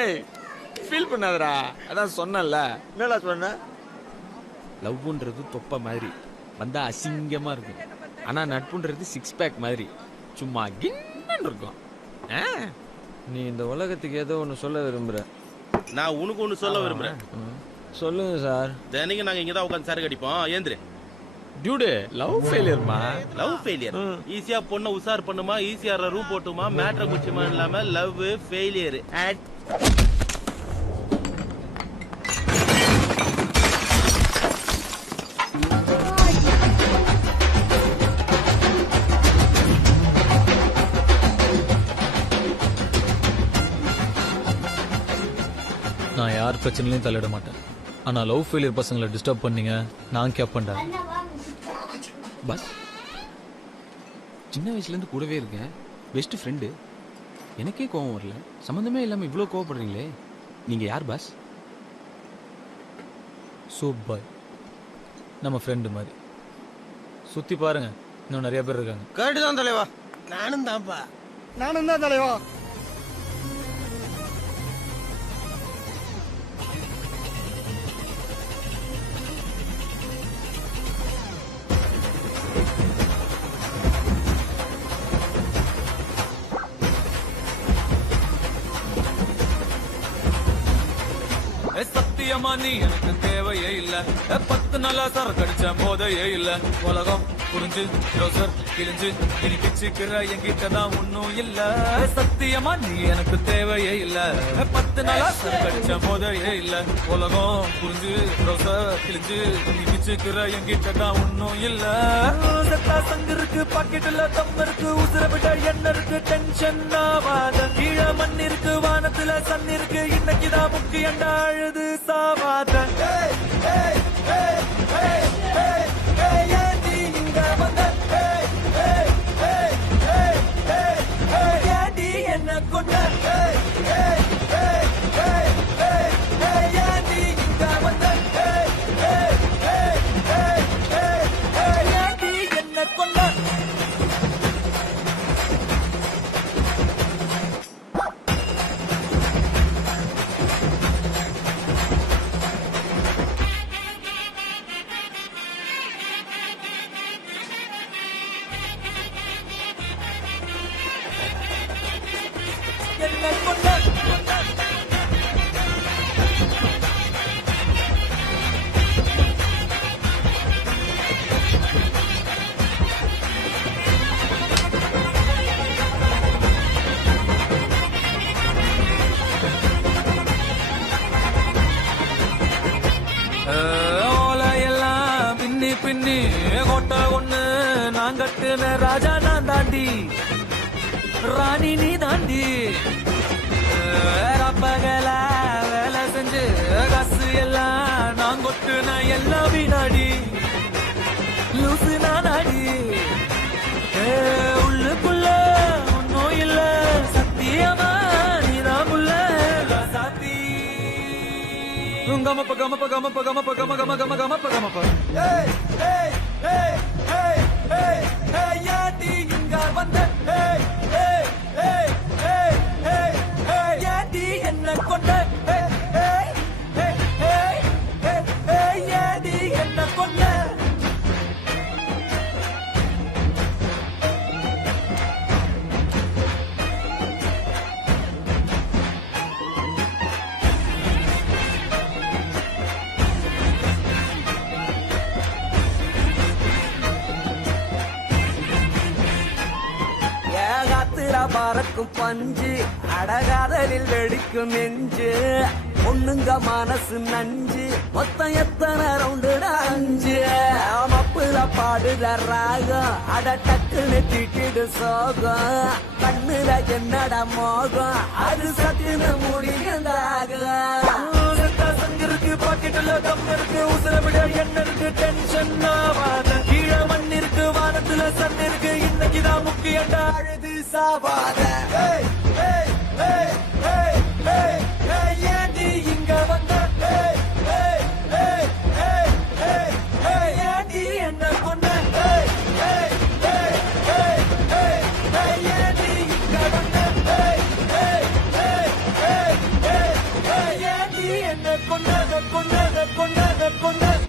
ஏய் ஃபீல் பண்ணாதடா, அதான் சொன்னல. என்னடா சொன்ன? லவ்ன்றது தொப்பை மாதிரி வந்தா அசிங்கமா இருக்கும், ஆனா நட்புன்றது சிக்ஸ் பேக் மாதிரி சும்மா கின்னு இருக்கும். நீ இந்த உலகத்துக்கு ஏதோ ஒன்று சொல்ல விரும்புற. நான் உனக்கு ஒன்று சொல்ல விரும்புறேன். சொல்லுங்க சார். தினைக்கு நாங்கள் இங்கே தான் உட்காந்து சரக்கு அடிப்போம். ஏந்திரு. டியூடு, லவ் ஃபெயிலியர்மா. லவ் ஃபெயிலியர் ஈஸியா பொண்ணை உசார் பண்ணுமா, ஈஸியா ரூம் போட்டுமா, மேட்ரை முடிச்சுமா இல்லாம லவ் ஃபெயிலியர். நான் யார் பிரச்சனையும் தலையிட மாட்டேன், ஆனா லவ் ஃபெயிலியர் பசங்களை டிஸ்டர்ப் பண்ணீங்க நான் கேப்பேன்டா. பஸ் சின்ன வயசுல இருந்து கூடவே இருக்கேன், பெஸ்ட் ஃப்ரெண்டு. எனக்கே கோவம் வரல, சம்மந்தமே இல்லாம இவ்வளோ கோவப்படுறீங்களே. நீங்க யார் பாஸ்? சூப் பாய், நம்ம ஃப்ரெண்டு மாதிரி. சுத்தி பாருங்க, இன்னும் நிறைய பேர் இருக்காங்க. கரெக்டு தான் தலைவா. நானும் தான்ப்பா. நானும் தான் தலைவா. சத்தியமா நீ எனக்கு தேவையே இல்ல, 10 நாளா சரக்கு அடிச்ச போதையே இல்ல. உலகம் புரிஞ்சு ரோசர் கிழிஞ்சு இனி பிச்சுக்கிற என்கிட்ட தான் ஒன்னும் இல்ல. சத்தியமா நீ எனக்கு தேவையே இல்ல, 10 நாளா சரக்கு அடிச்ச போதையே இல்ல. உலகம் புரிஞ்சு ரோசர் கிழிஞ்சு இனி பிச்சுக்கிற என்கிட்ட தான் ஒன்னும் இல்ல. செத்தா சங்கு இருக்கு, பாக்கெட்டுல தம் இருக்கு, உசுர விட என்ன இருக்கு, டென்ஷன் ஆவாத. கீழே மண் இருக்கு, வானத்துல சன் இருக்கு, இன்னைக்குதான் முக்கியண்டா அழுது சாவாத. என்ன கொண்ட என்ன கொண்ட என்ன கொண்ட ஓலையெல்லாம் பின்னி பின்னி கோட்டை ஒண்ணு நான் கட்டுன ராஜா நான் தாண்டி, ராணி நீ தாண்டி. ரப்பகல வேலை செஞ்சு காசு எல்லாம் நான் கொட்டுன எல்லாம் வீணாடி, லூசு நானாடி. உள்ளுக்குள்ள ஒன்னும் இல்ல, சத்தியமா நீதான் உள்ள சாத்தி. கமப்ப கமப்ப கமப்ப கமப்ப கம கம கம கமப்ப கமப்ப. ஏடி இங்க வந்த ஏடி என்ன கொண்ட ஏடி என்ன கொண்ட. பறக்கும் பஞ்சு அடகாதலில் வெடிக்கும் நெஞ்சு, பொண்ணுங்க மனசு நஞ்சு, மொத்தம் எத்தனை ரவுண்டு 5. மப்புல பாடுற ராகம், அட டக்குன்னு திட்டிடு சோகம், கண்ணுல என்னடா மோகம், அது சத்தின்னு முடிந்தாகும். சங்கு இருக்கு, பாக்கெட்டுல தம் இருக்கு, உசுர விட என்ன இருக்கு, டென்ஷன் ஆவாத. கீழே மண் இருக்கு, வானத்துல சன் இருக்கு, இன்னைக்குதான் முக்கியண்டா அழுது சாவாத. ஏடி இங்க வந்த ஏடி என்ன கொண்ட ஏடி இங்க வந்த தாண்டி என்ன கொண்டத கொண்டத கொண்டத கொண்டத